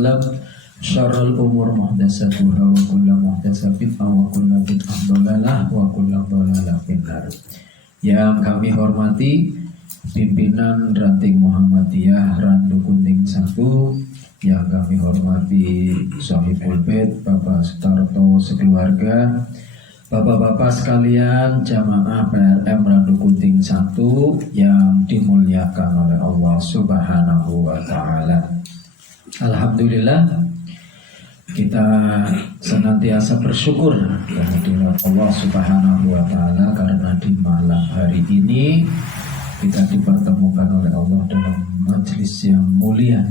wasallam. Syarrul umur muhdatsatuha wa kullu muhdatsatin wa kullu bid'ah dhalalah wa kullu dhalalah finnar. Yang kami hormati pimpinan Ranting Muhammadiyah Randu Kunting 1, yang kami hormati Shahibul Bait Bapak Sutarto sekeluarga, Bapak-bapak sekalian jamaah PRM Randu Kunting 1 yang dimuliakan oleh Allah Subhanahu wa taala. Alhamdulillah, kita senantiasa bersyukur kehadirat Allah Subhanahu wa taala karena di malam hari ini kita dipertemukan oleh Allah dalam majelis yang mulia.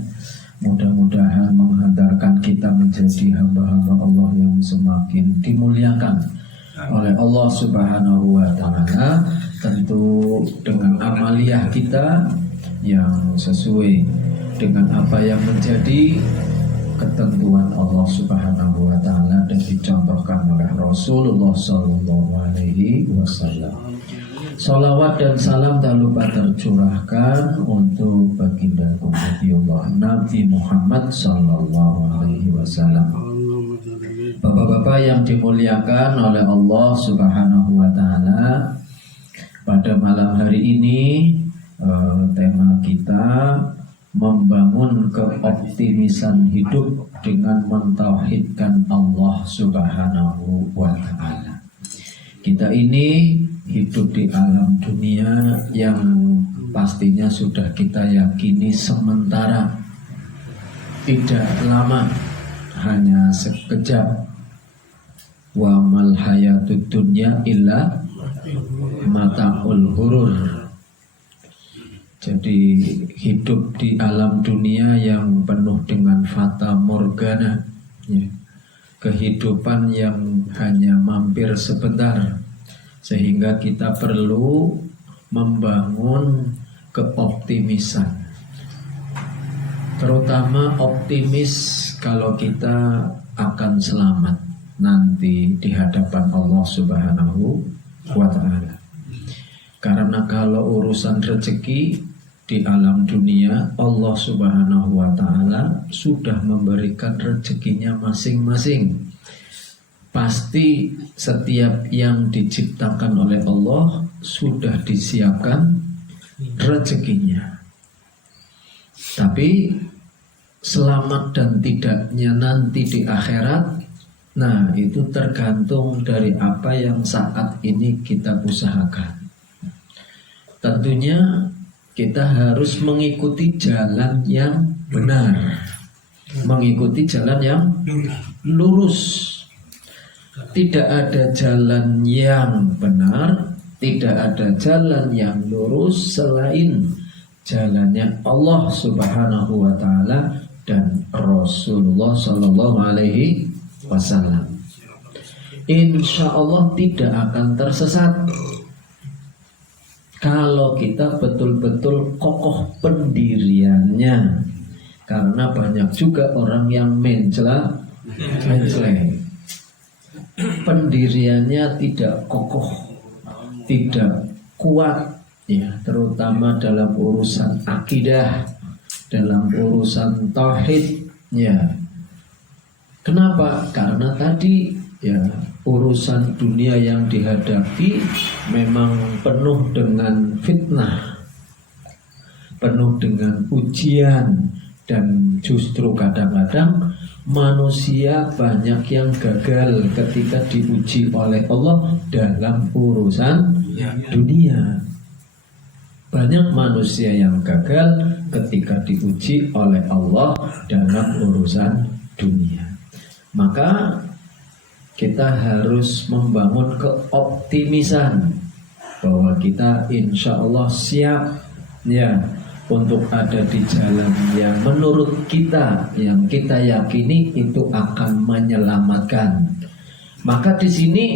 Mudah-mudahan menghantarkan kita menjadi hamba-hamba Allah yang semakin dimuliakan oleh Allah Subhanahu wa taala, tentu dengan amaliyah kita yang sesuai dengan apa yang menjadi ketentuan Allah Subhanahu wa taala dan dicontohkan oleh Rasulullah sallallahu alaihi wasallam. Salawat dan salam tak lupa tercurahkan untuk baginda Nabiullah Nabi Muhammad sallallahu alaihi wasallam. Bapak-bapak yang dimuliakan oleh Allah Subhanahu wa taala, pada malam hari ini tema kita membangun keoptimisan hidup dengan mentauhidkan Allah Subhanahu wa taala. Kita ini hidup di alam dunia yang pastinya sudah kita yakini sementara, tidak lama, hanya sekejap. Wa mal hayatud dunya illa mata'ul ghurur. Jadi hidup di alam dunia yang penuh dengan fata morgana, ya. Kehidupan yang hanya mampir sebentar, sehingga kita perlu membangun keoptimisan, terutama optimis kalau kita akan selamat nanti di hadapan Allah Subhanahu wa taala. Karena kalau urusan rezeki di alam dunia, Allah Subhanahu wa taala sudah memberikan rezekinya masing-masing. Pasti setiap yang diciptakan oleh Allah sudah disiapkan rezekinya. Tapi selamat dan tidaknya nanti di akhirat, nah itu tergantung dari apa yang saat ini kita usahakan. Tentunya kita harus mengikuti jalan yang benar, mengikuti jalan yang lurus. Tidak ada jalan yang benar, tidak ada jalan yang lurus selain jalannya Allah Subhanahu wa taala dan Rasulullah sallallahu alaihi wasallam. Insya Allah tidak akan tersesat kalau kita betul-betul kokoh pendiriannya. Karena banyak juga orang yang mencela, pendiriannya tidak kokoh, tidak kuat, ya, terutama dalam urusan akidah, dalam urusan tauhid, ya. Kenapa? Karena tadi, ya, urusan dunia yang dihadapi memang penuh dengan fitnah, penuh dengan ujian, dan justru kadang-kadang manusia banyak yang gagal ketika diuji oleh Allah dalam urusan dunia. Banyak manusia yang gagal ketika diuji oleh Allah dalam urusan dunia. Maka kita harus membangun keoptimisan bahwa kita insya Allah siap, ya, untuk ada di jalan yang menurut kita, yang kita yakini itu akan menyelamatkan. Maka di sini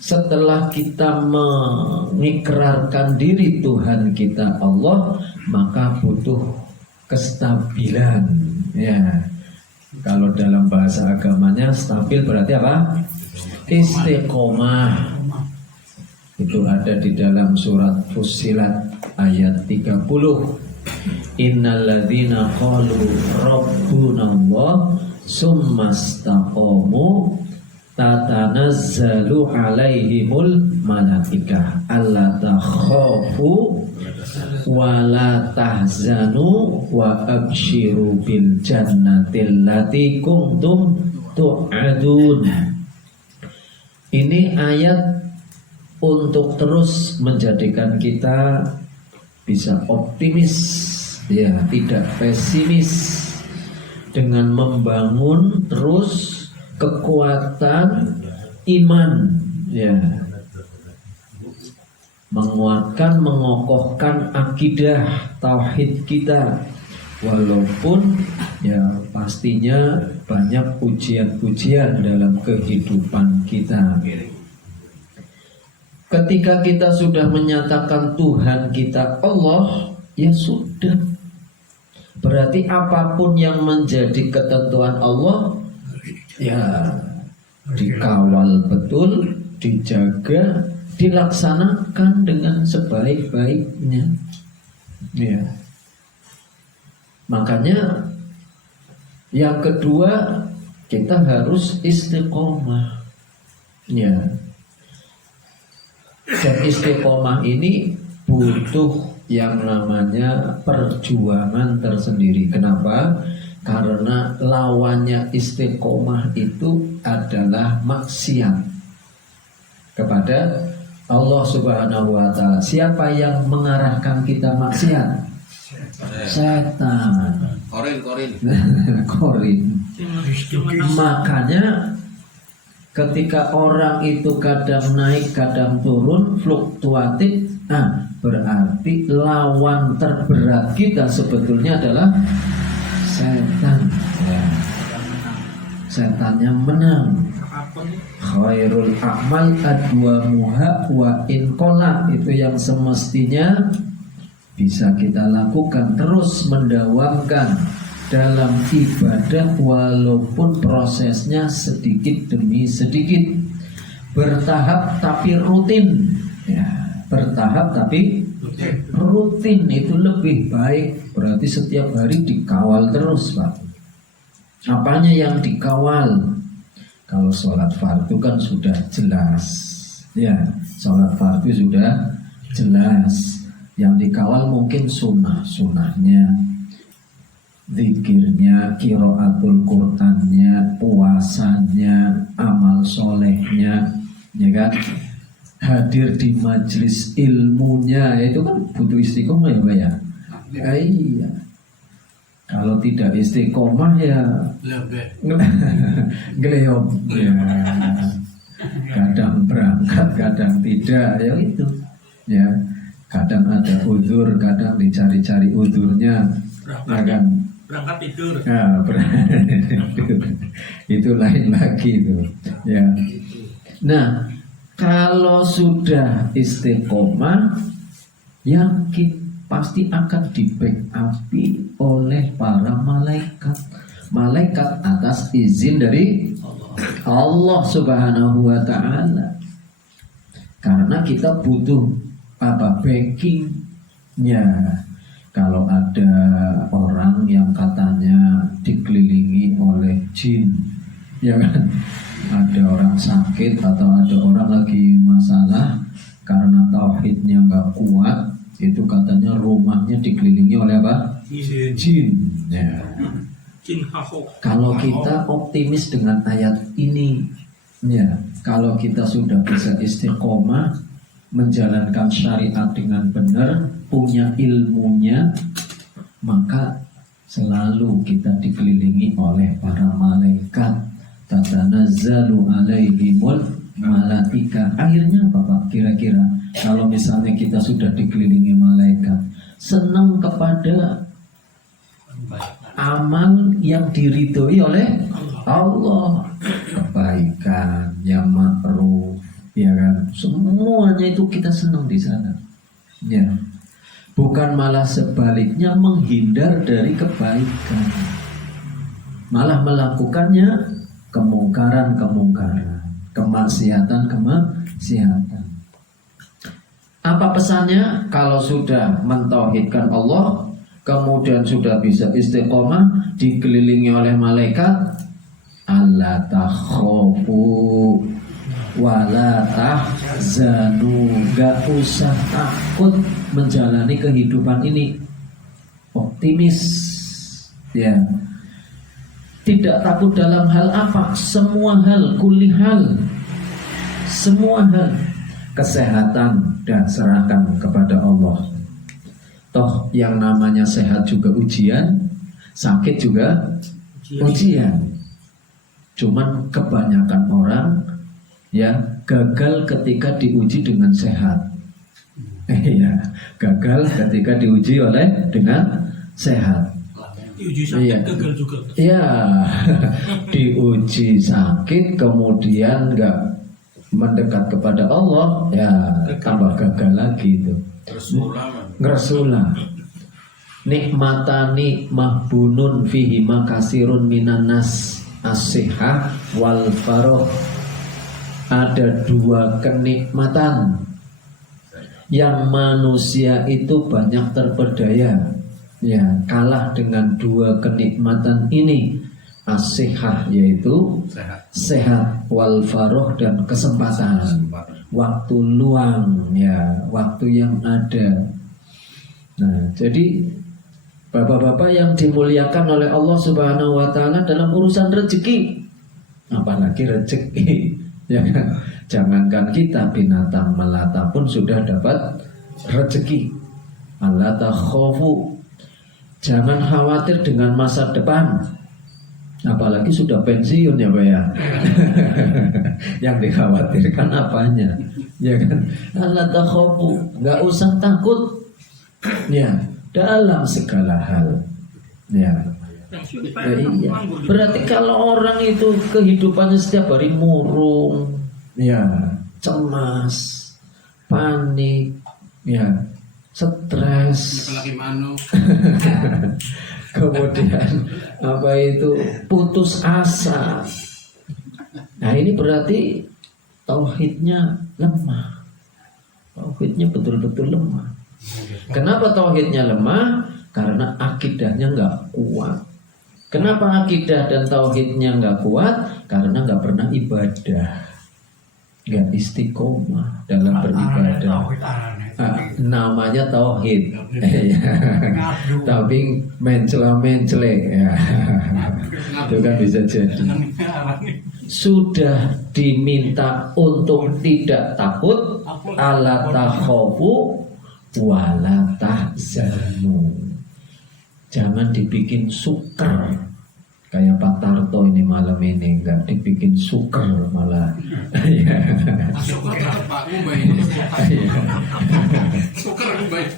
setelah kita mengikrarkan diri Tuhan kita Allah, maka butuh kestabilan, ya. Kalau dalam bahasa agamanya stabil berarti apa? Istiqomah. Itu ada di dalam surat Fussilat ayat 30. Innalladzina qalu rabbunallah summastaqamu tatanazzalu alaihimul malaikah alla takhafu wa la tahzanu wa abshiru bil jannatil lati kuntum tu'adun. Ini ayat untuk terus menjadikan kita bisa optimis, ya, tidak pesimis, dengan membangun terus kekuatan iman, ya, menguatkan, mengokohkan akidah tauhid kita, walaupun ya pastinya banyak ujian-ujian dalam kehidupan kita. Ketika kita sudah menyatakan Tuhan kita Allah, ya sudah. Berarti apapun yang menjadi ketentuan Allah, ya dikawal betul, dijaga, dilaksanakan dengan sebaik-baiknya. Ya. Makanya yang kedua, kita harus istiqomah. Ya. Dan istiqomah ini butuh yang namanya perjuangan tersendiri. Kenapa? Karena lawannya istiqomah itu adalah maksiat kepada Allah Subhanahu wa Ta'ala. Siapa yang mengarahkan kita maksiat? Setan. Korin. Makanya ketika orang itu kadang naik, kadang turun, fluktuatif, berarti lawan terberat kita sebetulnya adalah setan. Ya. Setan yang menang. Khairul a'mal adwamuha wa in qala, itu yang semestinya bisa kita lakukan, terus mendawamkan dalam ibadah walaupun prosesnya sedikit demi sedikit, bertahap tapi rutin. Ya, bertahap tapi rutin itu lebih baik. Berarti setiap hari dikawal terus, Pak. Apanya yang dikawal? Kalau sholat fardu kan sudah jelas. Ya, sholat fardu sudah jelas. Yang dikawal mungkin sunnahnya, zikirnya, qiraatul Qur'annya, puasanya, amal solehnya, ya kan? Hadir di majelis ilmunya, itu kan butuh istiqomah ya, Pak ya? Iya. Kalau tidak istiqomah ya geleop. Ya. Kadang berangkat, kadang tidak, ya itu. Ya. Kadang ada uzur, kadang dicari-cari uzurnya. Berangkat tidur. Ya, itu lain lagi itu. Ya. Nah, kalau sudah istiqomah, yakin pasti akan di-backupi oleh para malaikat. Malaikat atas izin dari Allah Subhanahu wa Ta'ala. Karena kita butuh backingnya. Kalau ada orang yang katanya dikelilingi oleh jin, ya kan, ada orang sakit atau ada orang lagi masalah karena tauhidnya nggak kuat, itu katanya rumahnya dikelilingi oleh apa? Jin. Ya. Kalau kita optimis dengan ayat ini, ya, kalau kita sudah bisa istiqomah, menjalankan syariat dengan benar, punya ilmunya, maka selalu kita dikelilingi oleh para malaikat. Tatanazzalu alaihimul malaika. Akhirnya apa, Pak? Kira-kira kalau misalnya kita sudah dikelilingi malaikat, senang kepada amal yang diridhoi oleh Allah, kebaikan, yang ma'ruf, ya kan, semuanya itu kita senang di sana. Ya, bukan malah sebaliknya menghindar dari kebaikan, malah melakukannya kemungkaran, kemaksiatan. Apa pesannya? Kalau sudah mentauhidkan Allah, kemudian sudah bisa istiqomah, dikelilingi oleh malaikat, alla takhofu wala tahzanu, gak usah takut menjalani kehidupan ini, optimis, ya. Tidak takut dalam hal apa? Semua hal, kulli hal, semua hal. Kesehatan dan serahkan kepada Allah. Toh yang namanya sehat juga ujian, sakit juga ujian. Cuman kebanyakan orang ya gagal ketika diuji dengan sehat. Iya, gagal ketika diuji dengan sehat. Diuji sakit gagal juga. Iya, diuji sakit kemudian nggak mendekat kepada Allah, ya tambah gagal lagi itu. Ngeresula. Nikmatani mahbunun fihi makasirun minan nas as-sihah wal faroh. Ada dua kenikmatan yang manusia itu banyak terperdaya, ya, kalah dengan dua kenikmatan ini, as-sihah yaitu sehat, wal faroh dan kesempatan, waktu luang, ya, waktu yang ada. Nah, jadi bapak-bapak yang dimuliakan oleh Allah Subhanahu wa taala dalam urusan rezeki, apalagi rezeki, ya kan? Jangankan kita, binatang melata pun sudah dapat rezeki. Alla takhofu, jangan khawatir dengan masa depan, apalagi sudah pensiun, ya Pak ya. Yang dikhawatirkan apanya, ya kan? Alla takhofu, nggak usah takut, ya, dalam segala hal, ya. Iya. Berarti kalau orang itu kehidupannya setiap hari murung, ya, cemas, panik, ya, stres, kemudian apa itu putus asa. Nah, ini berarti tauhidnya lemah. Tauhidnya betul-betul lemah. Kenapa tauhidnya lemah? Karena akidahnya nggak kuat. Kenapa akidah dan tauhidnya nggak kuat? Karena nggak pernah ibadah, nggak istiqomah dalam beribadah. Namanya tauhid, tapi mencela-mencele, ya. Itu kan bisa jadi. Sudah diminta untuk tidak takut, ala takhofu wala tahzanu. Jangan dibikin sukar. Kayak Pak Tarto ini malam ini nggak dibikin sukar malah.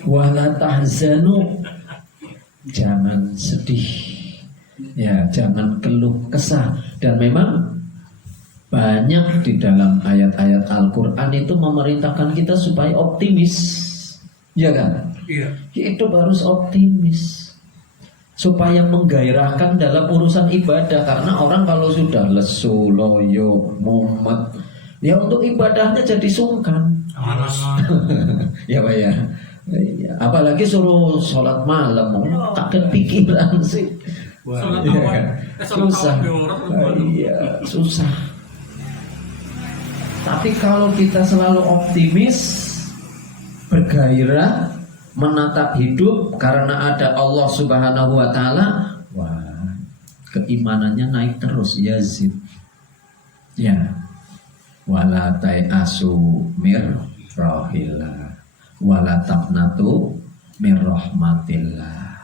Wala tahzanu, jangan sedih, ya, jangan keluh kesah. Dan memang banyak di dalam ayat-ayat Al-Quran itu memerintahkan kita supaya optimis, ya kan? Iya. Hidup harus optimis supaya menggairahkan dalam urusan ibadah. Karena orang kalau sudah lesu, loyo, mumet, ya untuk ibadahnya jadi sungkan. Ya Pak ya. Apalagi suruh sholat malam, takkan pikiran sih. Susah. Iya, susah. Tapi kalau kita selalu optimis, bergairah, menatap hidup karena ada Allah Subhanahu wa taala, wah, keimanannya naik terus, yazid. Ya. Wala ta'asu mir rahillah wala taqnatu mir rahmatillah.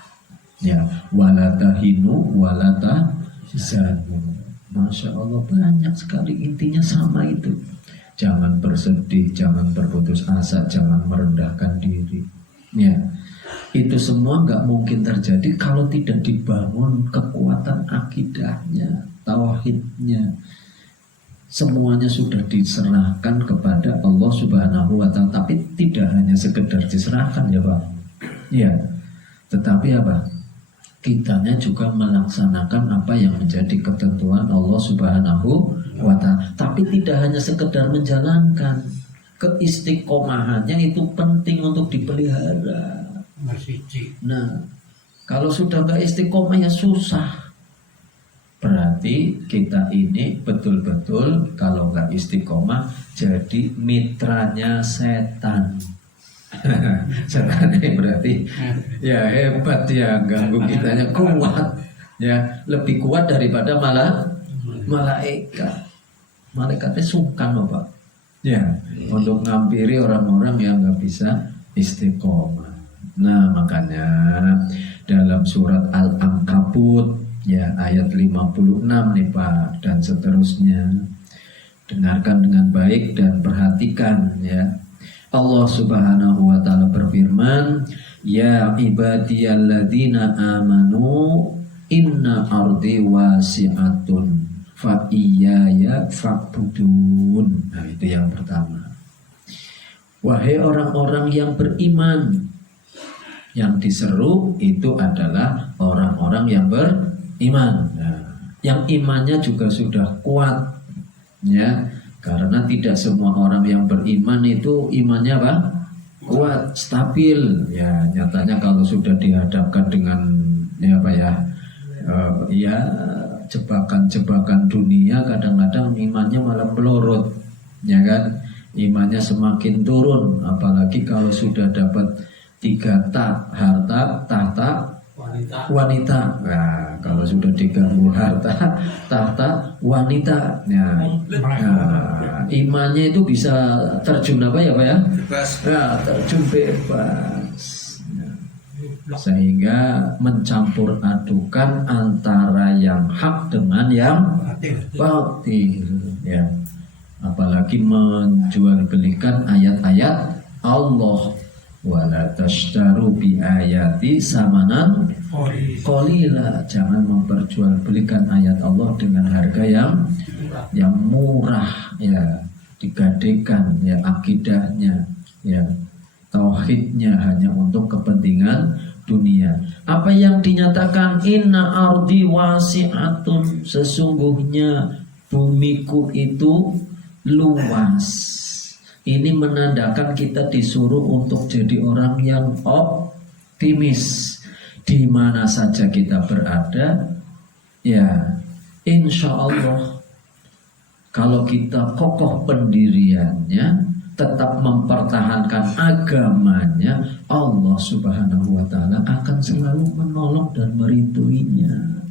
Ya, wala tahinu wala tahzanu. Masya Allah, banyak sekali, intinya sama itu. Jangan bersedih, jangan berputus asa, jangan merendahkan diri. Ya, itu semua nggak mungkin terjadi kalau tidak dibangun kekuatan akidahnya, tauhidnya. Semuanya sudah diserahkan kepada Allah Subhanahu wa ta'ala. Tapi tidak hanya sekedar diserahkan, ya Pak. Ya, tetapi apa? Kitanya juga melaksanakan apa yang menjadi ketentuan Allah Subhanahu wa ta'ala. Tapi tidak hanya sekedar menjalankan. Keistiqomahannya itu penting untuk dipelihara. Nah, Kalau sudah nggak istiqomah ya susah. Berarti kita ini betul-betul kalau nggak istiqomah jadi mitranya setan. Setan ini berarti ya hebat ya, ganggu kitanya kuat ya, lebih kuat daripada malaikat. Malaikatnya sungkan loh Pak ya, untuk ngampiri orang-orang yang nggak bisa istiqomah. Nah makanya dalam surat Al-Ankabut ya ayat 56 nih Pak dan seterusnya, dengarkan dengan baik dan perhatikan ya. Allah Subhanahu wa taala berfirman, ya ibadiyalladzina amanu inna ardi wasi'atun fa iyaya fa'budun. Nah itu yang pertama. Wahai orang-orang yang beriman, yang diseru itu adalah orang-orang yang beriman. Nah, yang imannya juga sudah kuat ya, karena tidak semua orang yang beriman itu imannya apa? Kuat, stabil. Ya, nyatanya kalau sudah dihadapkan dengan ya apa ya? Ya jebakan-jebakan dunia, kadang-kadang imannya malah melorot. Ya kan? Imannya semakin turun, apalagi kalau sudah dapat 3 tak, harta, tahta, wanita. Nah, kalau sudah diganggu harta, tahta, wanita, nah, imannya itu bisa terjun apa ya Pak ya? Nah, terjun bebas. Nah, sehingga mencampur adukan antara yang hak dengan yang batil. Ya, apalagi menjual belikan ayat-ayat Allah. Wala tashtaru bi ayati samanan qalila, jangan memperjualbelikan ayat Allah dengan harga yang murah ya, digadekan ya akidahnya ya, tauhidnya hanya untuk kepentingan dunia. Apa yang dinyatakan inna ardi wasi'atun, sesungguhnya bumiku itu luas. Ini menandakan kita disuruh untuk jadi orang yang optimis. Di mana saja kita berada, ya insya Allah kalau kita kokoh pendiriannya, tetap mempertahankan agamanya, Allah Subhanahu wa taala akan selalu menolong dan meridhoinya.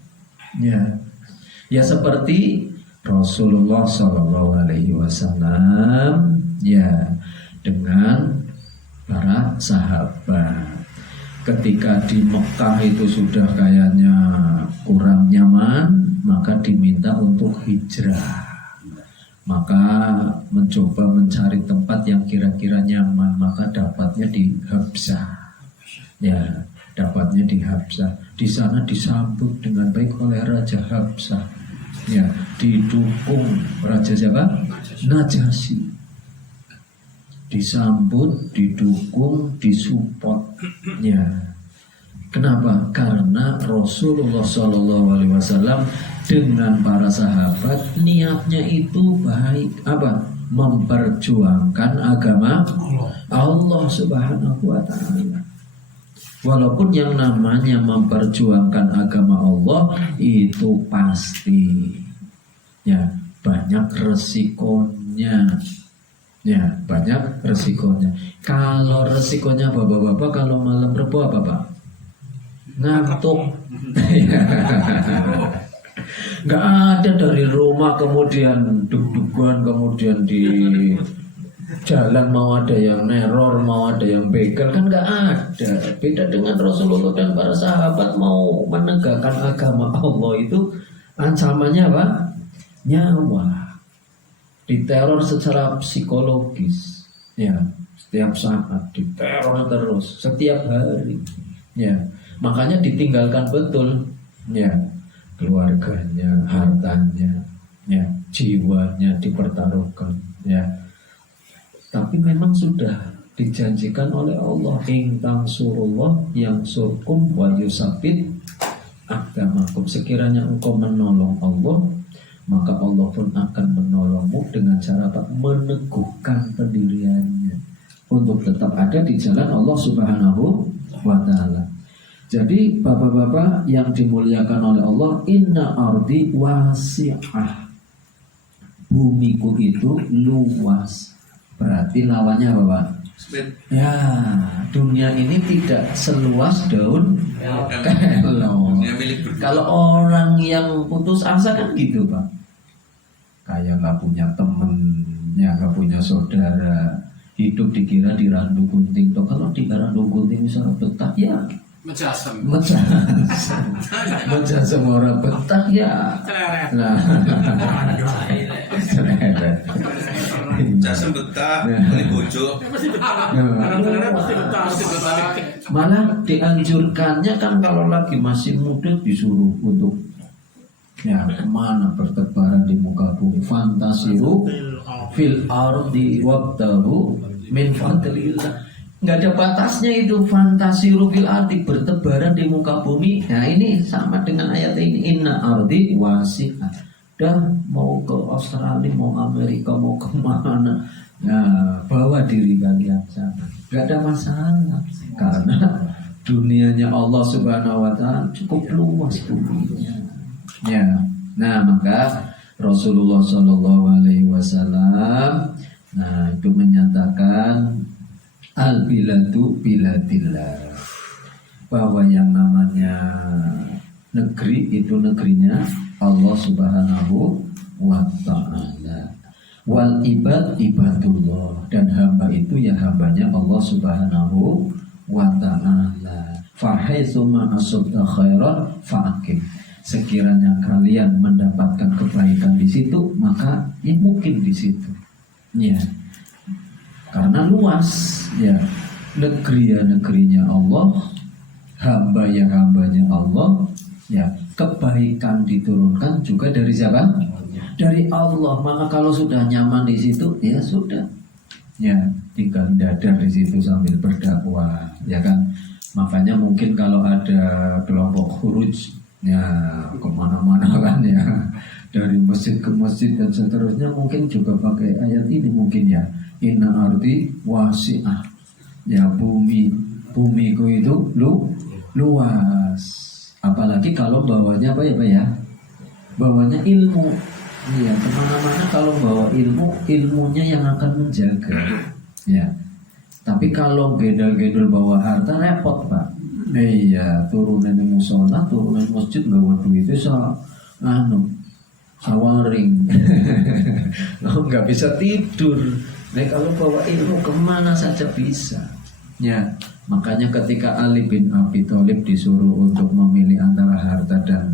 Ya seperti Rasulullah Shallallahu Alaihi Wasallam ya dengan para sahabat ketika di Mekah itu sudah kayaknya kurang nyaman, maka diminta untuk hijrah, maka mencoba mencari tempat yang kira-kira nyaman, maka dapatnya di Habsyah ya, dapatnya di Habsyah. Di sana disambut dengan baik oleh Raja Habsyah ya, didukung Raja siapa? Najasyi, disambut, didukung, disupport ya. Kenapa? Karena Rasulullah SAW dengan para sahabat niatnya itu baik, apa? Memperjuangkan agama Allah Subhanahu wa taala. Walaupun yang namanya memperjuangkan agama Allah itu pasti ya banyak resikonya. Ya, banyak resikonya. Kalau resikonya bapak-bapak kalau malam Rebo apa Pak? Ngantuk. Nggak ada dari rumah kemudian deg-degan, kemudian di jalan mau ada yang neror, mau ada yang begal, kan nggak ada. Beda dengan Rasulullah dan para sahabat mau menegakkan agama Allah itu ancamannya apa? Nyawa. Diteror secara psikologis ya, setiap saat diteror terus, setiap hari ya, makanya ditinggalkan betul ya, keluarganya, hartanya ya, jiwanya dipertaruhkan ya. Tapi memang sudah dijanjikan oleh Allah, in tansurullah yang surkum wa yusabit aqdamakum, sekiranya engkau menolong Allah, maka Allah pun akan menolongmu dengan cara meneguhkan pendiriannya untuk tetap ada di jalan Allah Subhanahu wa taala. Jadi bapak-bapak yang dimuliakan oleh Allah, inna ardi wasi'ah. Bumiku itu luas. Berarti lawannya apa, Pak? Ya, dunia ini tidak seluas daun kelor. Kalau orang yang putus asa kan gitu, Pak. Kayak nggak punya temen, ya nggak punya saudara, hidup dikira di randu gunting. Toh kalau di randu gunting misalnya betah ya Menjasem. Menjasem orang betah ya. Nah, Jasem betah, ini bojo. Malah dianjurkannya kan kalau lagi masih muda disuruh untuk ya kemana bertebaran di muka bumi, fantasiru fil ardi wabtahu min fadlillah. Nggak ada batasnya itu fantasiru fil ardi, bertebaran di muka bumi. Nah ini sama dengan ayat ini, inna ardi wasi'ah. Dah mau ke Australia, mau Amerika, mau kemana, nah bawa diri kalian sana, nggak ada masalah karena dunianya Allah Subhanahu Wa Taala cukup luas buminya. Ya, nah maka Rasulullah Shallallahu Alaihi Wasallam, nah itu menyatakan al biladu biladillah, bahwa yang namanya negeri itu negerinya Allah Subhanahu wa Ta'ala, wal ibad ibadullah, dan hamba itu ya hambanya Allah Subhanahu wa Ta'ala. Fahaitsu ma asabta khairan fa'aqim, sekiranya kalian mendapatkan kebaikan di situ, maka ya mungkin di situ. Ya. Karena luas, ya. Negeri ya negerinya Allah, hamba ya hambanya Allah, ya. Kebaikan diturunkan juga dari siapa? Dari Allah. Maka kalau sudah nyaman di situ, ya sudah. Ya, tinggal dadar di situ sambil berdakwah, ya kan? Makanya mungkin kalau ada kelompok khuruj, ya kemana-mana kan ya, dari masjid ke masjid dan seterusnya, mungkin juga pakai ayat ini mungkin ya, inna ardi wasi'ah, ya bumiku itu luas. Apalagi kalau bawanya apa ya Pak ya, bawanya ilmu. Iya, kemana-mana kalau bawa ilmu, ilmunya yang akan menjaga. Ya, tapi kalau gedal-gedal bawa harta repot Pak. Iya, turunan di musola, turunan masjid bawa duit itu sawaring, nggak bisa tidur. Nah kalau bawa ilmu kemana saja bisa. Ya, makanya ketika Ali bin Abi Thalib disuruh untuk memilih antara harta dan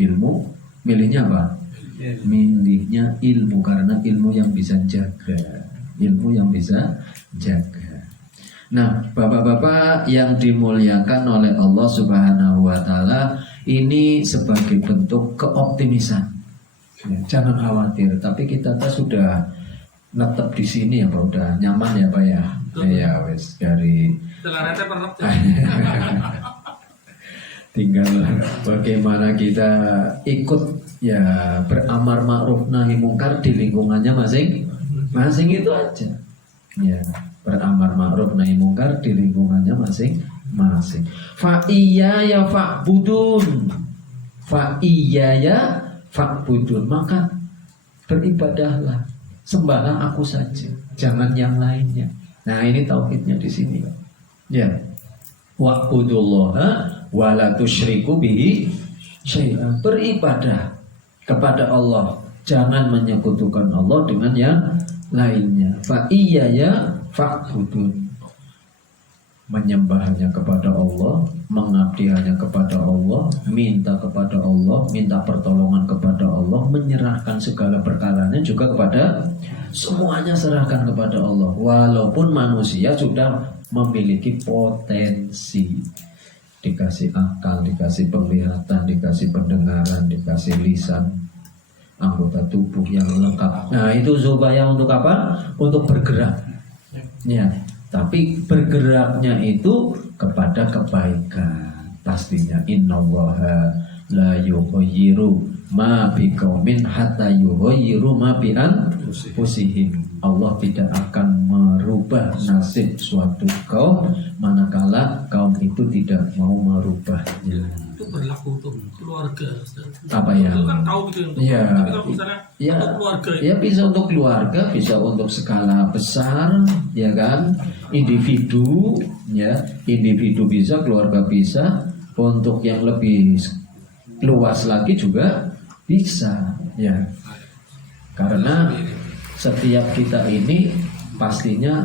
ilmu, milihnya apa? Milihnya ilmu, karena ilmu yang bisa jaga, ilmu yang bisa jaga. Nah, bapak-bapak yang dimuliakan oleh Allah Subhanahu wa Ta'ala, ini sebagai bentuk keoptimisan. Ya, jangan khawatir, tapi kita sudah netep di sini ya Pak, udah nyaman ya Pak ya. Ya wes dari tinggal bagaimana kita ikut ya beramar ma'ruf nahi mungkar di lingkungannya masing-masing, itu aja. Ya, beramar ma'ruf nahi mungkar di lingkungannya masing-masing. Fa iya ya fa'budun, fa iya ya fa'budun, maka beribadahlah, sembahlah aku saja, jangan yang lainnya. Nah ini tauhidnya di sini. Ya, wa'budullaha wa la tusyriku bihi syai'an, beribadah kepada Allah, jangan menyekutukan Allah dengan yang lainnya. Fa iya ya fa'budun, menyembah hanya kepada Allah, mengabdi hanya kepada Allah, minta kepada Allah, minta pertolongan kepada Allah, menyerahkan segala perkaranya juga kepada, semuanya serahkan kepada Allah. Walaupun manusia sudah memiliki potensi, dikasih akal, dikasih penglihatan, dikasih pendengaran, dikasih lisan, anggota tubuh yang lengkap. Nah itu supaya untuk apa? Untuk bergerak. Ya, tapi bergeraknya itu kepada kebaikan. Pastinya innallaha la yughayyiru ma biqaumin hatta yughayyiru ma bi anfusihim. Allah tidak akan merubah nasib suatu kaum manakala kaum itu tidak mau merubahnya. Itu berlaku untuk keluarga. Apa ya? Itu kan tahu gitu untuk Ya, tapi kalau misalnya ya, untuk keluarga ya bisa untuk keluarga, bisa untuk skala besar, ya kan? Individu, ya, individu bisa, keluarga bisa. Untuk yang lebih luas lagi juga bisa, ya. Karena setiap kita ini pastinya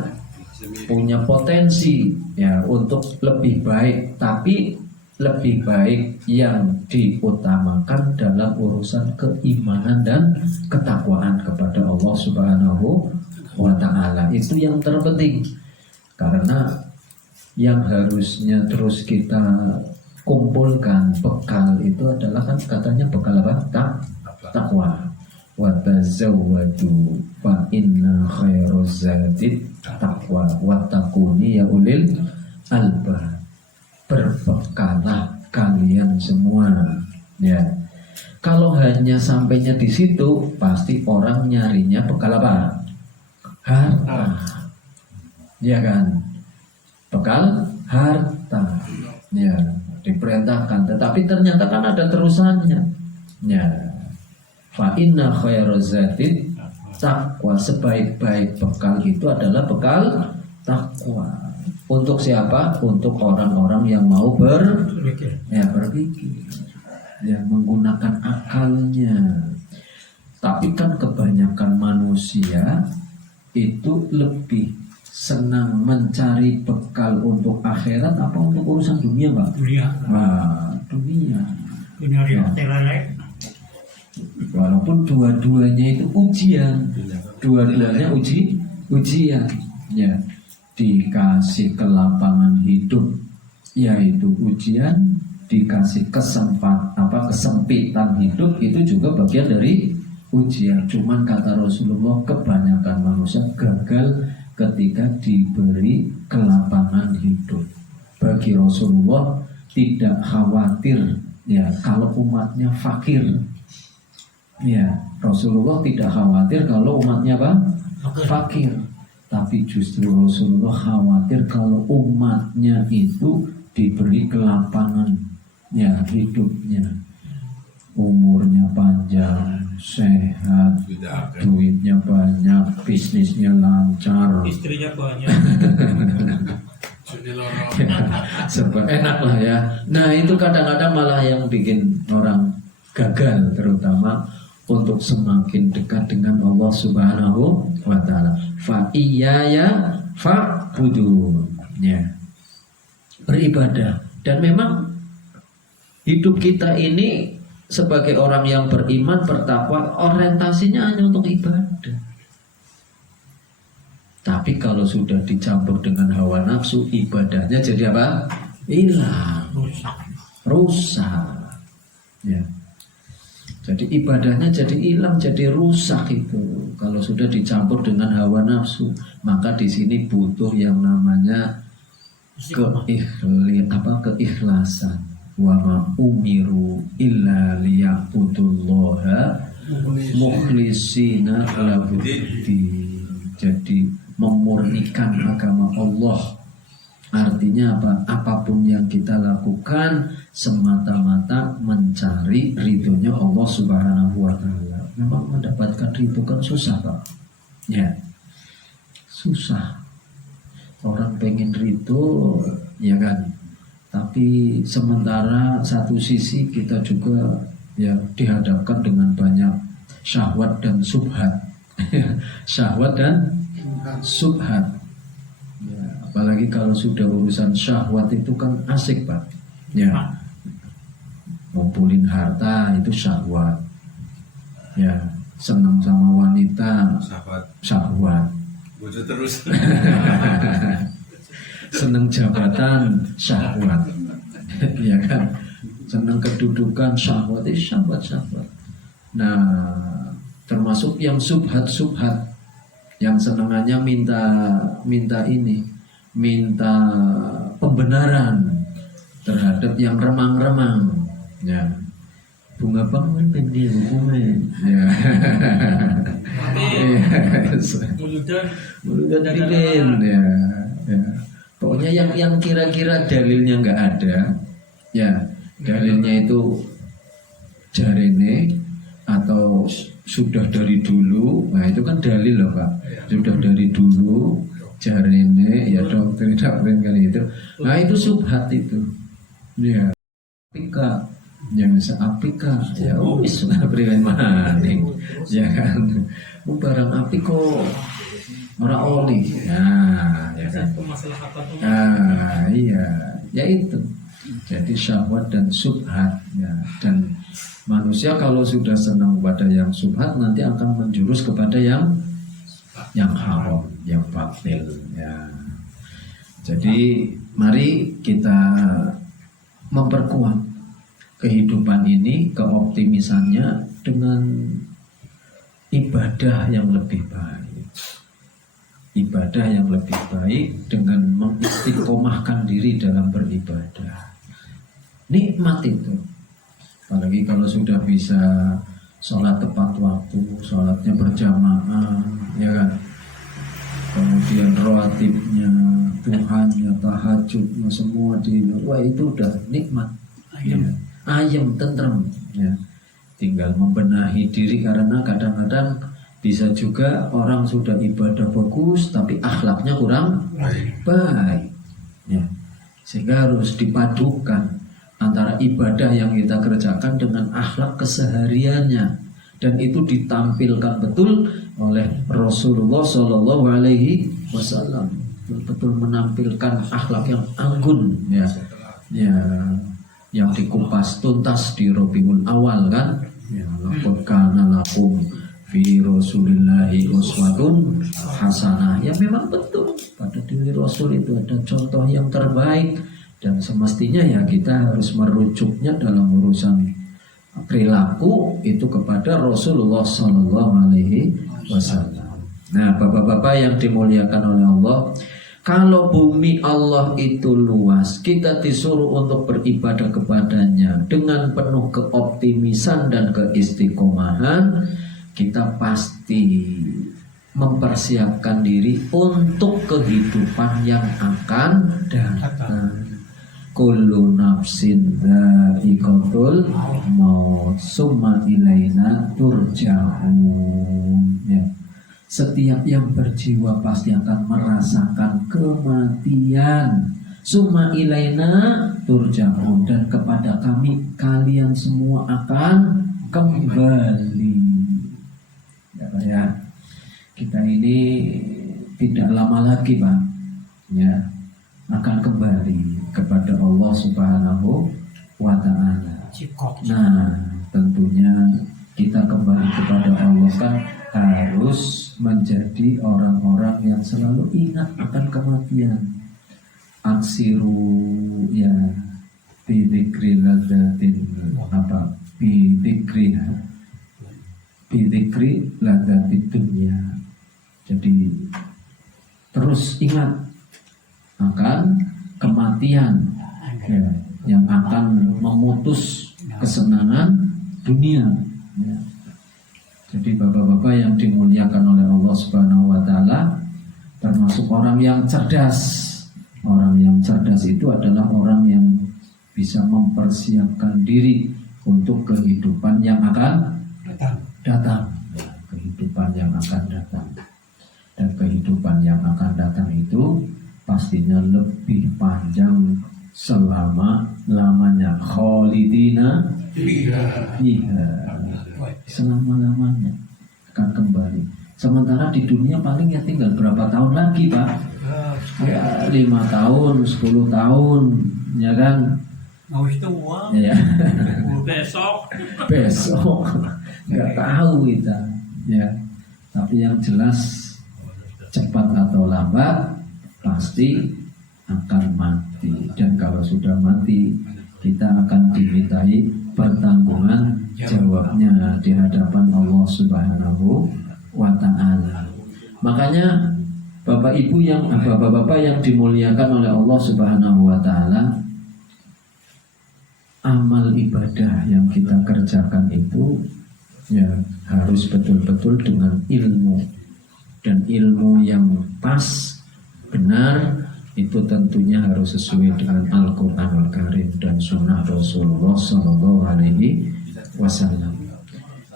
punya potensi ya untuk lebih baik, tapi lebih baik yang diutamakan dalam urusan keimanan dan ketakwaan kepada Allah Subhanahu wa Ta'ala. Itu yang terpenting, karena yang harusnya terus kita kumpulkan bekal itu adalah kan katanya bekal apa? Takwa. Wa tazawwadu fa inna khairaz zadi taqwa wattaquni ya ulil albab. Berbekalah kalian semua, ya. Kalau hanya sampainya di situ, pasti orang nyarinya bekal apa? Harta, ya kan? Bekal harta, ya, diperintahkan. Tetapi ternyata kan ada terusannya, ya. Fa inna khairaz zadi taqwa, sebaik-baik bekal itu adalah bekal takwa. Untuk siapa? Untuk orang-orang yang mau berpikir, ya, menggunakan akalnya. Tapi kan kebanyakan manusia itu lebih senang mencari bekal untuk akhirat apa untuk urusan dunia, Pak? dunia. Nah, dunia. Dunia Walaupun dua-duanya itu ujian, dua-duanya ujian, ya. Dikasih kelapangan hidup, yaitu ujian, dikasih kesempitan hidup, itu juga bagian dari ujian. Cuman kata Rasulullah, kebanyakan manusia gagal ketika diberi kelapangan hidup. Bagi Rasulullah tidak khawatir ya kalau umatnya fakir. Ya, Rasulullah tidak khawatir kalau umatnya apa? Fakir. Tapi justru Rasulullah khawatir kalau umatnya itu diberi kelapangan ya hidupnya, umurnya panjang, sehat, duitnya banyak, bisnisnya lancar, istrinya banyak. Serba enak lah ya. Nah itu kadang-kadang malah yang bikin orang gagal, terutama untuk semakin dekat dengan Allah Subhanahu wa Ta'ala. Fa iyaya fa'budun, ya, beribadah. Dan memang hidup kita ini sebagai orang yang beriman, bertakwa, orientasinya hanya untuk ibadah. Tapi kalau sudah dicampur dengan hawa nafsu, ibadahnya jadi apa? Hilang, rusak, ya. Jadi ibadahnya jadi hilang, jadi rusak itu. Kalau sudah dicampur dengan hawa nafsu, maka di sini butuh yang namanya keikhlasan. Wa ma umiru illa liya'budullaha mukhlisina lahuddin. Jadi memurnikan agama Allah. Artinya apa? Apapun yang kita lakukan semata-mata mencari ridhonya Allah Subhanahu wa Ta'ala. Memang mendapatkan ridho kan susah, Pak. Ya, susah. Orang pengen ridho, ya kan. Tapi sementara satu sisi kita juga ya dihadapkan dengan banyak syahwat dan subhat. Syahwat dan subhat. Ya, apalagi kalau sudah urusan syahwat itu kan asik, Pak. Ya, ngumpulin harta itu syahwat. Ya, senang sama wanita syahwat. Bujuk terus. Senang jabatan syahwat. Ya kan, senang kedudukan syahwat, syahwat. Nah, termasuk yang subhat, yang senangannya minta pembenaran terhadap yang remang-remang, ya. Bunga bangun pengen hukuman, ya. Yes. Muludan. Mulut lilin ya, ya. Pokoknya yang kira-kira dalilnya nggak ada, ya dalilnya itu jarene atau sudah dari dulu. Nah itu kan dalil loh Pak, sudah dari dulu jarene ya doktrin kan itu. Nah itu subhat itu, ya apika yang seapika ya wis berikan maning ya kan barang api kok ora oli ya kan Masalah apa tuh? iya ya itu jadi syahwat dan subhat ya. Dan manusia kalau sudah senang pada yang subhat nanti akan menjurus kepada yang haram, yang batil ya. Jadi mari kita memperkuat kehidupan ini, keoptimisannya dengan ibadah yang lebih baik. Ibadah yang lebih baik dengan mengistiqomahkan diri dalam beribadah. Nikmat itu. Apalagi kalau sudah bisa sholat tepat waktu, sholatnya berjamaah, ya kan? Kemudian rawatibnya, Tuhannya, tahajudnya, semua wah itu udah nikmat. Ayam tentrem ya. Tinggal membenahi diri karena kadang-kadang bisa juga orang sudah ibadah bagus tapi akhlaknya kurang baik ya. Sehingga harus dipadukan antara ibadah yang kita kerjakan dengan akhlak kesehariannya, dan itu ditampilkan betul oleh Rasulullah Shallallahu Alaihi Wasallam, betul menampilkan akhlak yang anggun ya, yang dikupas tuntas di Rabiul Awal kan ya, laqad kana lakum fi Rasulillahi uswatun hasanah. Ya memang betul pada diri Rasul itu ada contoh yang terbaik, dan semestinya ya kita harus merujuknya dalam urusan perilaku itu kepada Rasulullah Sallallahu Alaihi Wasallam. Nah, bapak-bapak yang dimuliakan oleh Allah, kalau bumi Allah itu luas, kita disuruh untuk beribadah kepadanya dengan penuh keoptimisan dan keistiqomahan, kita pasti mempersiapkan diri untuk kehidupan yang akan datang. Kullu nafsin dha'iqatul maut summa ilaina turja'un ya. Setiap yang berjiwa pasti akan merasakan kematian. Summa ilaina turja'un, dan kepada kami kalian semua akan kembali. Ya Pak ya. Kita ini tidak lama lagi Pak ya akan kembali kepada Allah Subhanahu wa Ta'ala. Nah, tentunya kita kembali kepada Allah kan harus menjadi orang-orang yang selalu ingat akan kematian. Aksiru ya bidzikri ladzatin apa bidzikri ladzatin dunya. Jadi terus ingat akan kematian ya, yang akan memutus kesenangan dunia ya. Jadi bapak-bapak yang dimuliakan oleh Allah Subhanahu wa Ta'ala, termasuk orang yang cerdas. Orang yang cerdas itu adalah orang yang bisa mempersiapkan diri untuk kehidupan yang akan datang ya, kehidupan yang akan datang. Dan kehidupan yang akan datang itu pastinya lebih panjang selama-lamanya. Khalidina fiha, selama-lamanya akan kembali. Sementara di dunia paling ya tinggal berapa tahun lagi Pak? Ya 5 tahun, 10 tahun ya kan? Ya. Besok nggak tahu kita ya. Tapi yang jelas cepat atau lambat pasti akan mati, dan kalau sudah mati kita akan dimintai pertanggungan jawabnya di hadapan Allah Subhanahu wa Ta'ala. Makanya bapak-bapak yang dimuliakan oleh Allah Subhanahu wa Ta'ala, amal ibadah yang kita kerjakan itu Ya, harus betul-betul dengan ilmu, dan ilmu yang pas, benar, itu tentunya harus sesuai dengan Al-Quranul Karim dan Sunnah Rasulullah Sallallahu Alaihi Wasallam.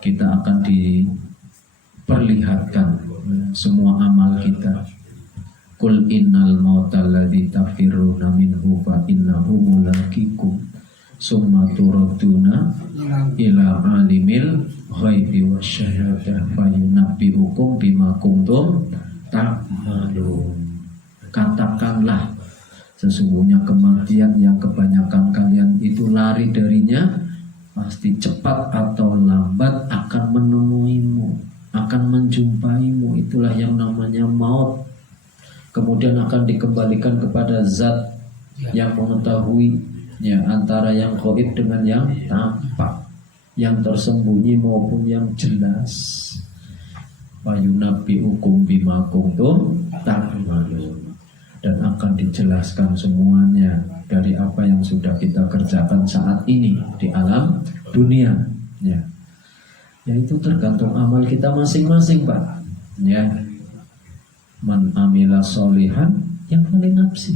Kita akan diperlihatkan semua amal kita. Qul innal mautal ladzi tafirruna minhu fa innahu mulaqikum summa turadduna ila alimil ghaibi wasyahadah fayunabbi'ukum bima kuntum ta'malun. Katakanlah, sesungguhnya kematian yang kebanyakan kalian itu lari darinya pasti cepat atau lambat akan menemuimu, akan menjumpaimu. Itulah yang namanya maut. Kemudian akan dikembalikan kepada zat yang mengetahui, ya, antara yang gaib dengan yang tampak, yang tersembunyi maupun yang jelas. Fayunabbi'ukum bima kuntum ta'malun. Dan akan dijelaskan semuanya dari apa yang sudah kita kerjakan saat ini di alam dunia, ya. Itu tergantung amal kita masing-masing, Pak. Ya. Man amila solihan yang paling nafsi.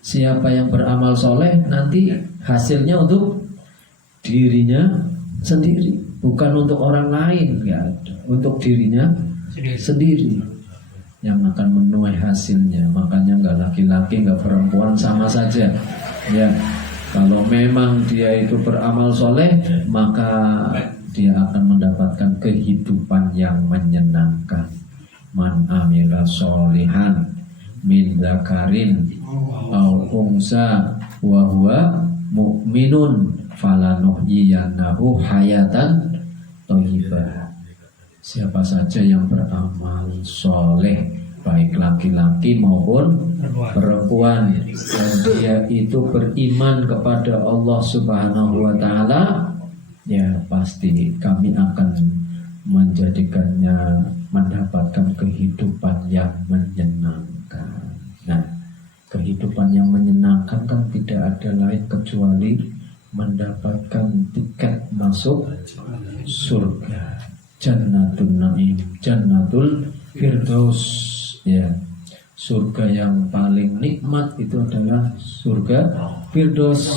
Siapa yang beramal soleh nanti hasilnya untuk dirinya sendiri, bukan untuk orang lain, ya. Untuk dirinya sendiri yang akan menuai hasilnya. Makanya nggak laki-laki nggak perempuan sama saja, ya. Kalau memang dia itu beramal soleh, maka dia akan mendapatkan kehidupan yang menyenangkan. Man amila solihan min dzakarin au unsa wa huwa mu'minun falanuhyiyannahu hayatan thayyibah. Siapa saja yang beramal soleh, baik laki-laki maupun perempuan, dan dia itu beriman kepada Allah Subhanahu wa Ta'ala, ya pasti kami akan menjadikannya mendapatkan kehidupan yang menyenangkan. Nah, kehidupan yang menyenangkan kan tidak ada lain kecuali mendapatkan tiket masuk surga. Jannatul Naim, Jannatul Firdaus, ya. Surga yang paling nikmat itu adalah surga Firdaus.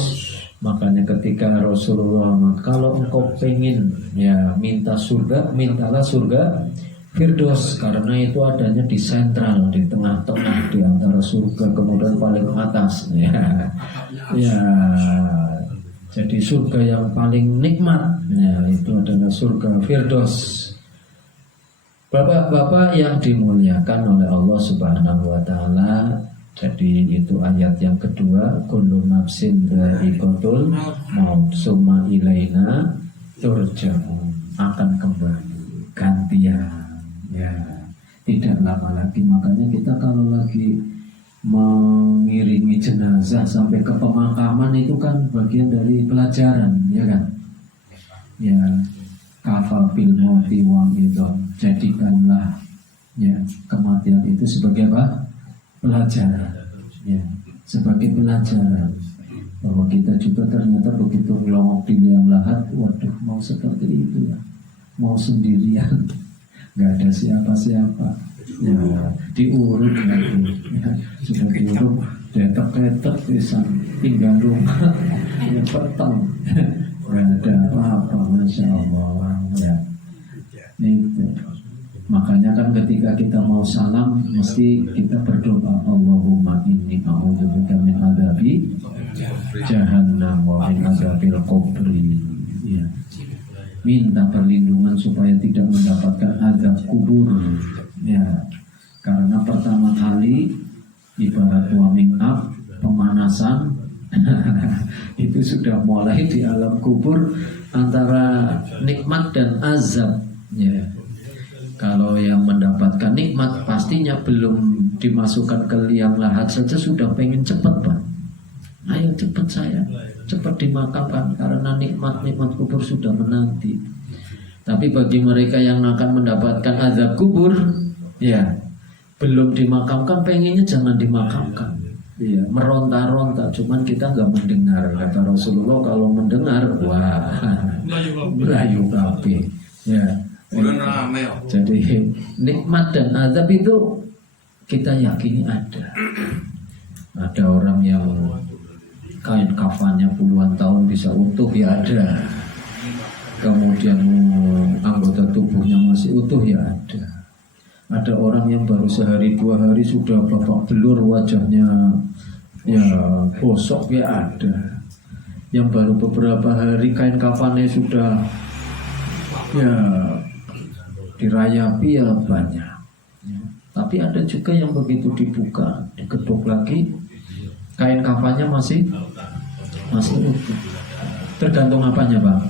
Makanya ketika Rasulullah, kalau engkau pengen, ya, minta surga, mintalah surga Firdaus, karena itu adanya di sentral, di tengah-tengah, di antara surga kemudian paling atas, ya. Ya. Jadi surga yang paling nikmat, ya, itu adalah surga Firdaus. Bapak-bapak yang dimuliakan oleh Allah Subhanahu wa Ta'ala, jadi itu ayat yang kedua, kullu nafsin dha'iqatul maut summa ilaina turja'un, akan kembali gantian, ya, tidak lama lagi. Makanya kita kalau lagi mengiringi jenazah sampai ke pemakaman itu kan bagian dari pelajaran, ya kan? Ya, kafa bil mauti wa idham, jadikanlah, ya, kematian itu sebagai apa? Pelajaran, ya, sebagai pelajaran bahwa kita juga ternyata begitu melongok di liang lahat, waduh, mau seperti itu ya, mau sendirian, nggak ada siapa-siapa, ya, diurut lagi, ya, sudah diurut, detek-detek bisa tinggal rumah, ya, petang, nggak ada apa-apa, masya Allah, ya. Itu makanya kan ketika kita mau salam mesti kita berdoa, Allahumma inni a'udzubika min adzabi jahannam wa min adzabil qabri, ya. Minta perlindungan supaya tidak mendapatkan azab kubur, ya. Karena pertama kali ibarat warming up, pemanasan itu sudah mulai di alam kubur antara nikmat dan azab, ya. Kalau yang mendapatkan nikmat pastinya belum dimasukkan ke liang lahat saja sudah pengen cepat, Pak. Ayo cepat saya, cepat dimakamkan, karena nikmat-nikmat kubur sudah menanti. Tapi bagi mereka yang akan mendapatkan azab kubur, ya, belum dimakamkan, pengennya jangan dimakamkan. Ya, meronta-ronta, cuman kita nggak mendengar. Kata Rasulullah, kalau mendengar, wah, melayu kabeh. Ya. Bulan rame ya. Jadi nikmat dan azab itu kita yakini ada. Ada orang yang kain kafannya puluhan tahun bisa utuh, ya ada. Kemudian anggota tubuhnya masih utuh, ya ada. Ada orang yang baru sehari dua hari sudah babak belur wajahnya, ya gosok, ya ada. Yang baru beberapa hari kain kafannya sudah ya dirayapi, ya banyak. Tapi ada juga yang begitu dibuka, diketuk lagi, kain kafannya masih utuh. Tergantung apanya, Bang?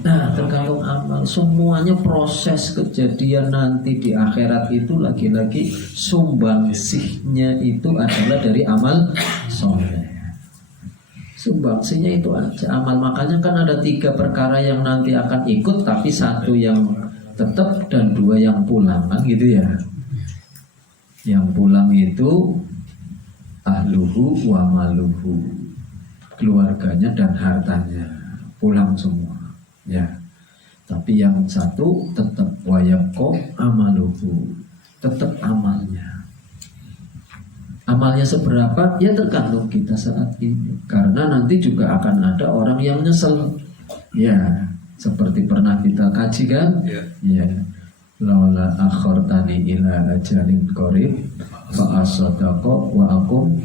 Nah, tergantung amal. Semuanya proses kejadian nanti di akhirat itu lagi-lagi sumbangsihnya itu adalah dari amal soleh. Sumbangsihnya itu aja amal. Makanya kan ada 3 perkara yang nanti akan ikut, tapi 1 yang tetap dan 2 yang pulang, kan gitu ya. Yang pulang itu ahluhu wa maluhu, keluarganya dan hartanya pulang semua, ya. Tapi yang 1 tetap wayaqo amaluhu, tetap amalnya. Amalnya seberapa? Ya tergantung kita saat ini. Karena nanti juga akan ada orang yang nyesel. Ya, seperti pernah kita kaji kan? Ya. Laula akhartani ila ajalin qarib fa asaddaqa wa aqum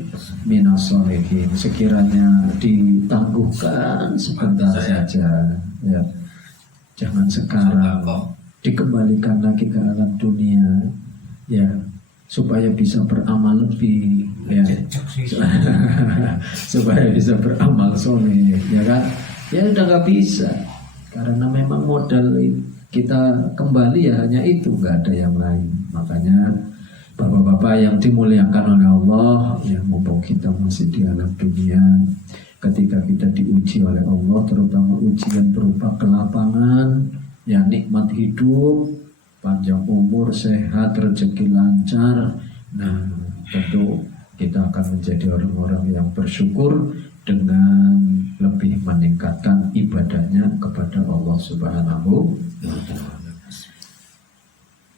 minas sholihin. Sekiranya ditangguhkan sebentar saja, ya. Jangan sekarang, dikembalikan lagi ke alam dunia, ya, supaya bisa beramal lebih, ya. Supaya bisa beramal soleh, ya kan? Ya udah nggak bisa, karena memang modal kita kembali ya hanya itu, nggak ada yang lain. Makanya bapak-bapak yang dimuliakan oleh Allah, ya, mumpung kita masih di alam dunia, ketika kita diuji oleh Allah, terutama ujian berupa kelapangan, ya, nikmat hidup, panjang umur, sehat, rezeki lancar. Nah, tentu kita akan menjadi orang-orang yang bersyukur dengan lebih meningkatkan ibadahnya kepada Allah Subhanahu wa ta'ala.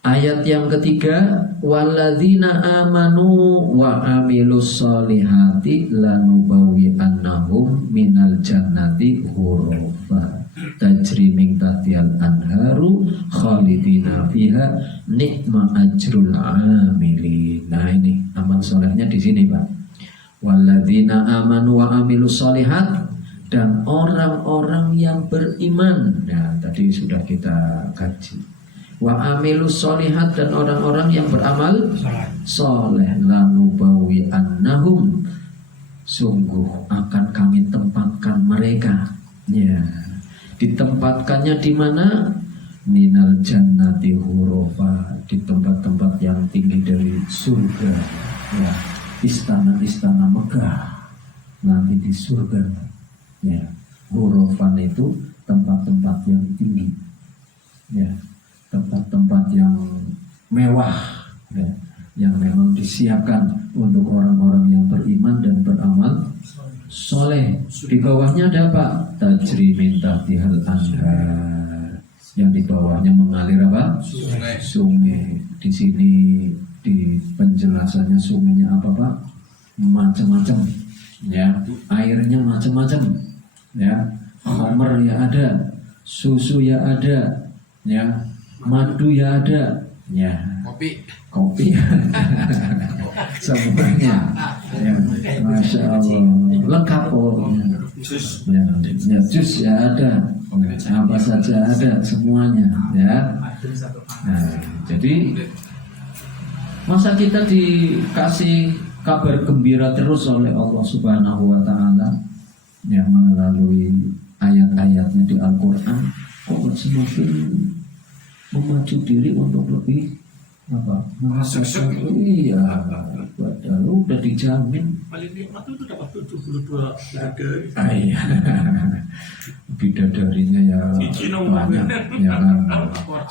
Ayat yang ketiga, walladzina amanu wa amilus solihati lanubawi annahum minal jannati ghurafa tajri min tahtihal anharu khalidina fiha nikma ajrul amilin. Nah, ini amal solehnya di sini, Pak. Walladzina amanu wa amilus solihat, dan orang-orang yang beriman. Nah, tadi sudah kita kaji. Wa amilus solihat, dan orang-orang yang beramal soleh. Lanubawi annahum, sungguh akan kami tempatkan mereka, ya. Ditempatkannya di mana? Minal jannati hurofa, di tempat-tempat yang tinggi dari surga, ya. Istana-istana megah nanti di surga, ya. Hurofan itu tempat-tempat yang tinggi, ya, tempat-tempat yang mewah, ya, yang memang disiapkan untuk orang-orang yang beriman dan beramal soleh. Di bawahnya ada apa? Tajri min tahtihal anhar, yang di bawahnya mengalir apa? Sungai. Di sini di penjelasannya sungainya apa, Pak? Macam-macam, ya. Airnya macam-macam, ya. Khamr ya ada, susu ya ada, ya. Madu ya ada, ya. Kopi semuanya, ya. Masya Allah, lengkap pokoknya. Ya, jus ya ada, apa saja ada, semuanya, ya. Nah, jadi masa kita dikasih kabar gembira terus oleh Allah Subhanahu wa ta'ala, ya, melalui ayat-ayatnya di Al-Quran, kok semakin memacu diri untuk lebih apa? Merasakan, iya, padahal udah dijamin. Paling nikmat itu dapat 72 bidadari. Iya. Bidadarinya ya banyak, ya kan.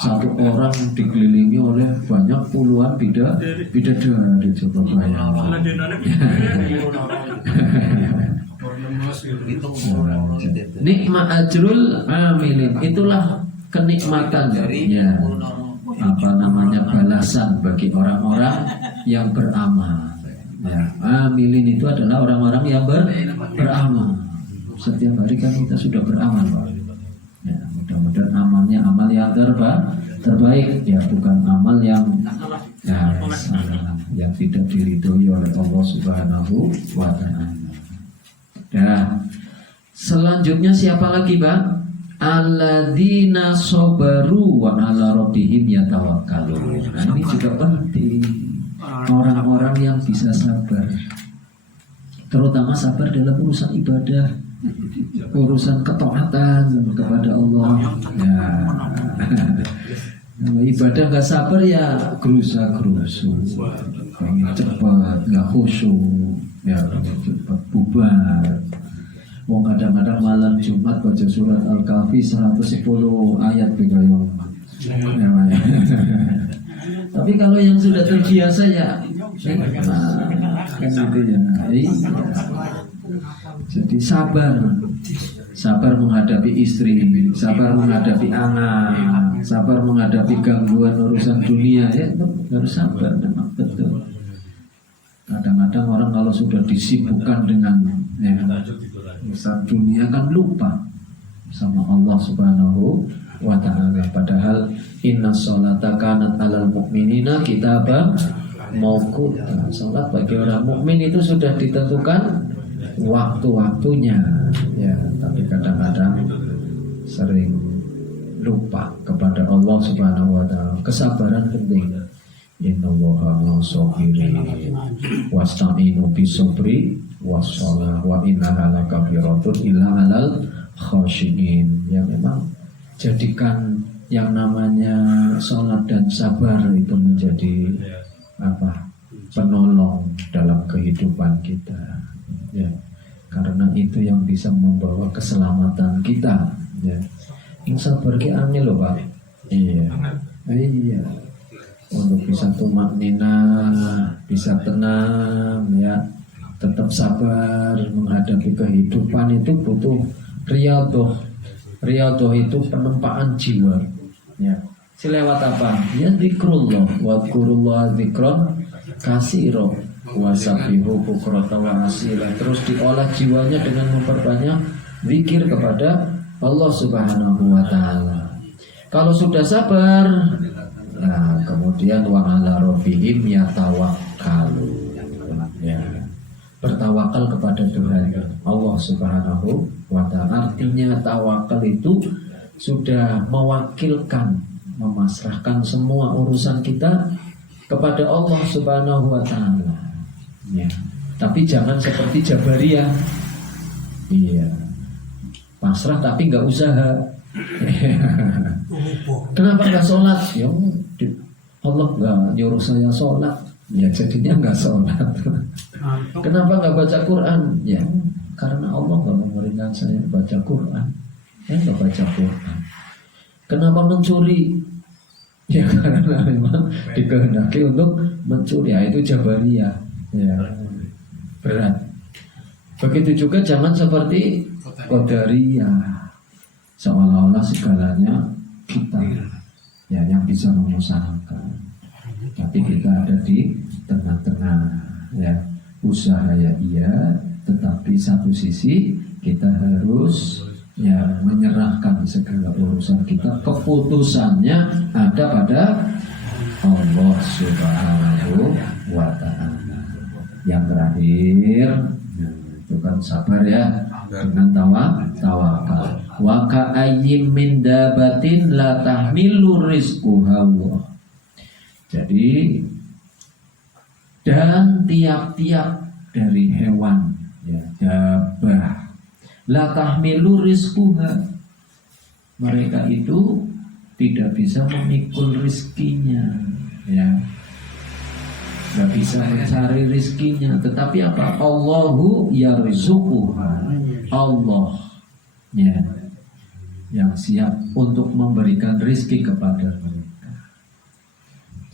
Satu orang dikelilingi oleh banyak puluhan bidadari, coba bayangkan. Nikmat ajrul amilin, itulah kenikmatan ya, apa namanya, balasan bagi orang-orang yang beramal. Ya, amilin itu adalah orang-orang yang beramal. Setiap hari kan kita sudah beramal, Pak. Ya, mudah-mudahan amalnya amal yang terbaik, ya, bukan amal yang salah, yang tidak diridhoi oleh Allah Subhanahu wa Ta'ala. Ya. Selanjutnya siapa lagi, Pak? Alladzina sabaru wa ala rabbihim yatawakkalun. Nah, ini juga penting. Orang-orang yang bisa sabar, terutama sabar dalam urusan ibadah, urusan ketaatan kepada Allah. Ya. Kalau ibadah nggak sabar ya gerusa-gerusu, pengen cepat, nggak khusyuk, ya cepat bubar. Wong kadang-kadang malam Jumat baca surat Al-Kahfi 110 ayat begitu. Tapi kalau yang sudah terbiasa ya, kan gitu ya. Jadi sabar menghadapi istri, sabar menghadapi anak, sabar menghadapi gangguan urusan dunia, ya itu harus sabar, memang betul. Kadang-kadang orang kalau sudah disibukkan dengan urusan dunia kan lupa sama Allah Subhanahu wa Ta'ala. Padahal inna sholata kanat alal mu'minina kitaban mauquta. Salat bagi orang mukmin itu sudah ditentukan waktu-waktunya, ya. Tapi kadang-kadang sering lupa kepada Allah Subhanahu wa Ta'ala. Kesabaran penting. Innallaha ma'as-sabirin wasta'inu bis-sabri was-shalah wa innaha lakabiratun illa 'alal khashiyin. Ya, memang jadikan yang namanya sholat dan sabar itu menjadi penolong dalam kehidupan kita, ya, karena itu yang bisa membawa keselamatan kita, ya. Yang sabar ki angel loh, Pak. Iya. Untuk bisa tumak nina, bisa tenang, ya, tetap sabar menghadapi kehidupan itu butuh riyadhah. Riyadhah itu penempaan jiwa, ya. Selewat apa? Ya zikrullah, wa dzkurullah dzikron kasiro wasabihu bukrata wa asila. Terus diolah jiwanya dengan memperbanyak zikir kepada Allah Subhanahu wa Ta'ala. Kalau sudah sabar, nah kemudian wa ala rabbihim yatawakkalun, ya, bertawakal kepada Tuhan Allah Subhanahu wa Ta'ala. Artinya tawakal itu sudah mewakilkan, memasrahkan semua urusan kita kepada Allah Subhanahu wa Ta'ala, ya. Tapi jangan seperti Jabariyah, iya, pasrah tapi nggak usaha. Kenapa nggak sholat? Ya Allah nggak nyuruh saya sholat, ya jadinya nggak sholat. Kenapa nggak baca Quran? Ya karena Allah nggak memerintahkan saya baca Quran, saya nggak baca Quran. Kenapa mencuri? Ya karena memang dikehendaki untuk mencuri. Ya itu Jabariyah, ya, berat. Begitu juga jangan seperti Qadariyah, seolah-olah segalanya kita, ya, yang bisa mengusahakan. Tapi kita ada di tengah-tengah, ya. Usaha ya iya, tetapi satu sisi kita harus, ya, menyerahkan segala urusan kita, keputusannya ada pada Allah Subhanahu wa Ta'ala. Yang terakhir, itu kan sabar, ya, dengan tawakal. Wa ka'ayyim min dabatin la tahmilu rizquha. Jadi dan tiap-tiap dari hewan, ya, dabah, la tahmilu rizquha, mereka itu tidak bisa memikul rizkinya, ya, nggak bisa mencari rizkinya. Tetapi apa? Allahu yarzuquha, Allah, ya, yang siap untuk memberikan rizki kepada mereka.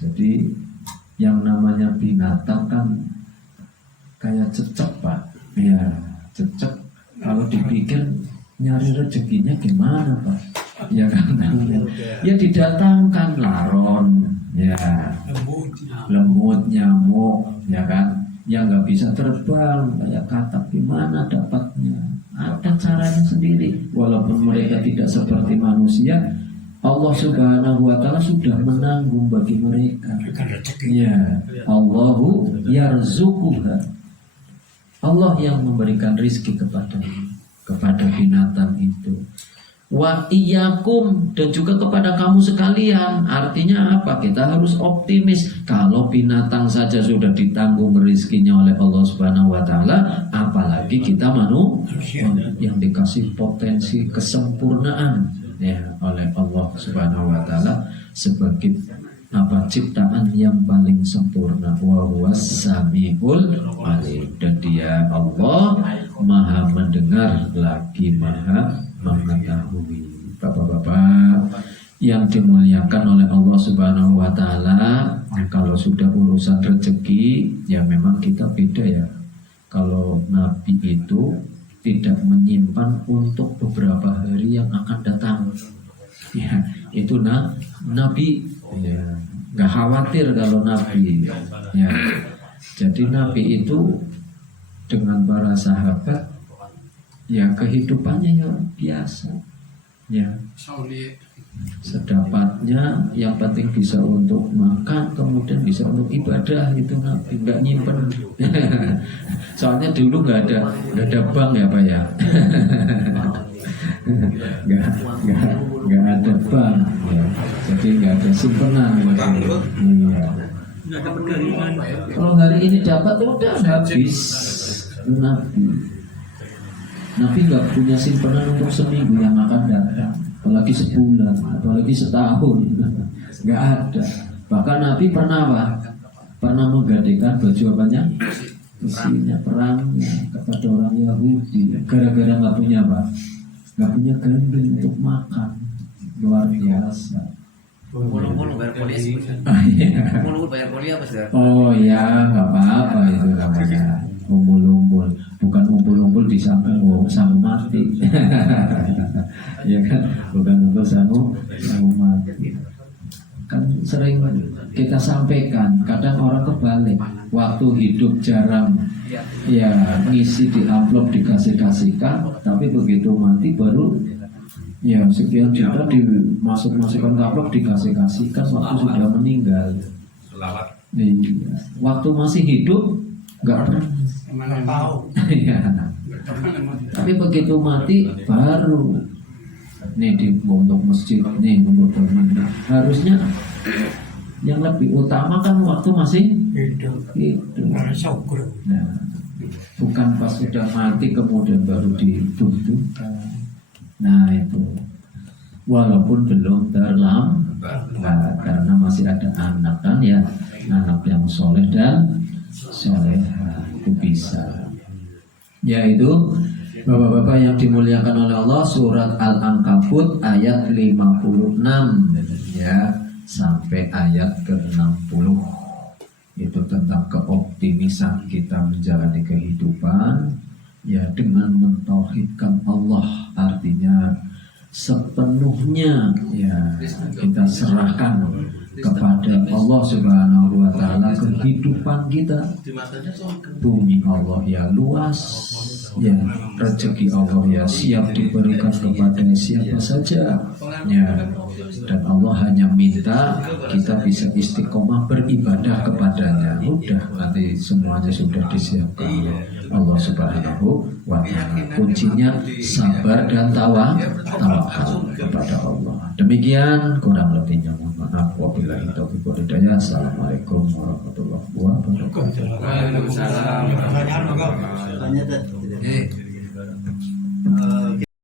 Jadi yang namanya binatang kan kayak cecek, Pak, ya, cecek. Kalau dipikir nyari rezekinya gimana, Pak? ya kan? Ya didatangkan laron, ya lemut, nyamuk, ya kan? Yang nggak bisa terbang kayak katak, gimana dapatnya? Ada caranya sendiri. Walaupun mereka tidak seperti manusia, Allah Subhanahu wa Ta'ala sudah menanggung bagi mereka. Ya, Allahu yarzuquha. Allah yang memberikan rizki kepada binatang itu. Wa iyyakum, dan juga kepada kamu sekalian. Artinya apa? Kita harus optimis. Kalau binatang saja sudah ditanggung rizkinya oleh Allah Subhanahu wa Ta'ala, apalagi kita manusia yang dikasih potensi kesempurnaan ya oleh Allah Subhanahu wa Ta'ala sebagai ciptaan yang paling sempurna. Wa huwas samiul alim, dan dia Allah Maha mendengar lagi Maha mengetahui. Bapak-bapak yang dimuliakan oleh Allah Subhanahu wa Ta'ala, kalau sudah urusan rezeki ya memang kita beda ya. Kalau Nabi itu tidak menyimpan untuk beberapa hari yang akan datang, ya itu Nabi ya, nggak khawatir kalau Nabi ya. Jadi Nabi itu dengan para sahabat ya kehidupannya ya biasa ya, sedapatnya, yang penting bisa untuk makan, kemudian bisa untuk ibadah. Itu Nabi nggak nyimpen. Soalnya dulu nggak ada bank ya Pak ya. nggak ada bank ya. Jadi nggak ada simpenan gitu. Iya. Nggak ada perdagangan. Kalau hari ini dapat udah habis. Nabi nggak punya simpanan untuk seminggu yang akan datang, apalagi sebulan, apalagi setahun, nggak ada. Bahkan Nabi pernah menggadaikan baju apanya? Besinya, perangnya kepada orang Yahudi, gara-gara nggak punya nggak punya gandeng untuk makan, luar biasa. Mulu-mulu bayar polisi. Mulu bayar polisi apa sih? Oh ya, nggak apa-apa itu namanya umpul-umpul, bukan umpul-umpul di samping samu mati. Ya kan, bukan umpul samu mati. Kan sering kita sampaikan, kadang orang kebalik, waktu hidup jarang ya ngisi di amplop dikasihkan, tapi begitu mati baru ya sekian juta dimasukkan ke amplop dikasihkan waktu sudah meninggal. Iya. Waktu masih hidup nggak pernah. Ya. Tapi begitu mati baru nih untuk masjid nih untuk teman. Harusnya yang lebih utama kan waktu masih hidup. Nah, bukan pas sudah mati kemudian baru dibutuhkan. Nah itu walaupun belum terlambat karena masih ada anak kan ya, anak yang soleh dan soleha itu bisa. Yaitu bapak-bapak yang dimuliakan oleh Allah, surat Al-Ankabut ayat 56 ya sampai ayat ke-60. Itu tentang keoptimisan kita menjalani kehidupan ya dengan mentauhidkan Allah, artinya sepenuhnya ya kita serahkan kepada Allah Subhanahu wa Ta'ala kehidupan kita. Bumi Allah ya luas ya, rezeki Allah ya siap diberikan kepada siapa saja ya, dan Allah hanya minta kita bisa istiqomah beribadah kepadanya. Udah, nanti semuanya sudah disiapkan oleh Allah Subhanahu wa Ta'ala. Kuncinya sabar dan tawakal kepada Allah. Demikian kurang lebihnya, mohon maaf. Wabillahi taufiq wal hidayah. Assalamualaikum warahmatullahi wabarakatuh. Waalaikumsalam.